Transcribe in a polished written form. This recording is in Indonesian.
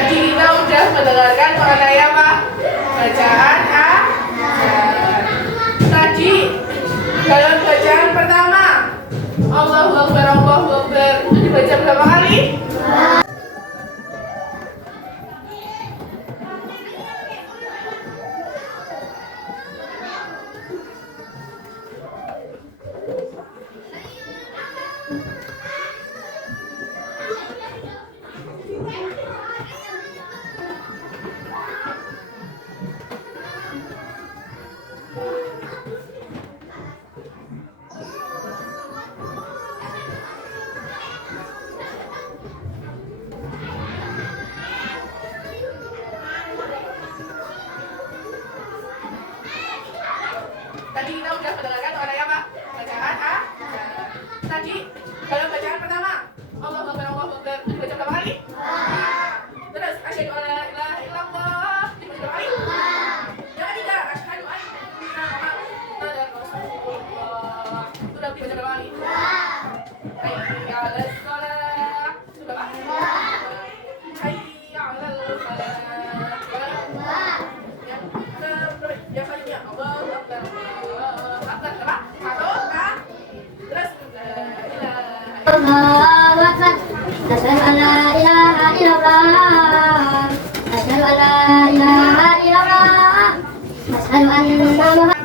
Tadi kita udah mendengarkan mengenai apa? Bacaan azan. Tadi dalam bacaan pertama Allahu Akbar, Allahu Akbar itu dibaca berapa kali? Tadi kita udah mendengarkan mengenai apa? Bacaan azan. Tadi dalam bacaan pertama Allahu Akbar, Allahu Akbar itu dibaca berapa kali? Terus asyhadu an la ilaha illallah dibaca berapa kali? Yang ketiga asyhadu anna Muhammadar Rasulullah itu udah dibaca berapa kali? Hayya 'alas shalah itu berapa? Hayya 'alal falah. Yang selanjutnya Allahu Akbar. Allahu Akbar. Asyhadu an la ilaha illallah. Asyhadu an la ilaha illallah. Asyhadu anna Muhammadan